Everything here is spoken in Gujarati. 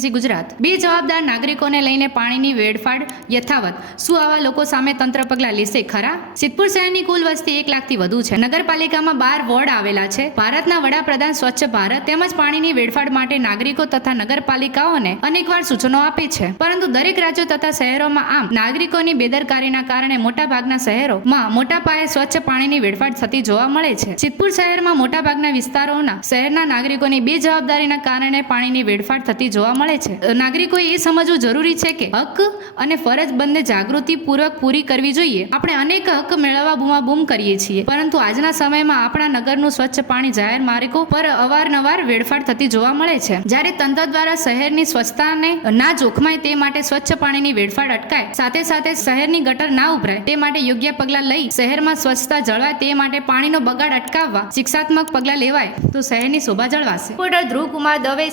પીસીસી ગુજરાત। બેજવાબદાર નાગરિકોને લઈને પાણીની વેડફાડ યથાવત, શું આવા લોકો સામે તંત્ર પગલાં લેશે ખરા? સિદ્ધપુર શહેરની કુલ વસ્તી 1 લાખથી વધુ છે। નગરપાલિકામાં 12 વોર્ડ આવેલા છે। ભારતના વડાપ્રધાન સ્વચ્છ ભારત તેમજ પાણીની વેડફાડ માટે નાગરિકો તથા નગરપાલિકાઓને અનેકવાર સૂચનો આપે છે, પરંતુ દરેક રાજ્યો તથા શહેરોમાં આમ નાગરિકોની બેદરકારીના કારણે મોટાભાગના શહેરોમાં મોટા પાયે સ્વચ્છ પાણીની વેડફાડ થતી જોવા મળે છે। સિદ્ધપુર શહેરમાં મોટાભાગના વિસ્તારોના શહેરના નાગરિકોની બેજવાબદારીના કારણે પાણીની વેડફાડ થતી જોવા મળે છે। નાગરિકોએ એ સમજવું જરૂરી છે કે હક અને ફરજ બંને જાગૃતિપૂર્વક પૂરી કરવી જોઈએ। આપણે અનેક હક મેળવવા બૂમાબૂમ કરીએ છીએ, પરંતુ આજના સમયમાં આપણા નગરનું સ્વચ્છ પાણી જાહેર માર્ગો પર અવારનવાર વેડફાડ થતી જોવા મળે છે। જ્યારે તંત્ર દ્વારા શહેરની સ્વચ્છતાને ના જોખમાય તે માટે સ્વચ્છ પાણીની વેડફાડ અટકાય, સાથે સાથે શહેરની ગટર ના ઉભરાય તે માટે યોગ્ય પગલાં લઈ શહેરમાં સ્વચ્છતા જળવાય તે માટે પાણીનો બગાડ અટકાવવા શિક્ષાત્મક પગલાં લેવાય તો શહેરની શોભા જળવાશે। રિપોર્ટર ધ્રુવ કુમાર દવે।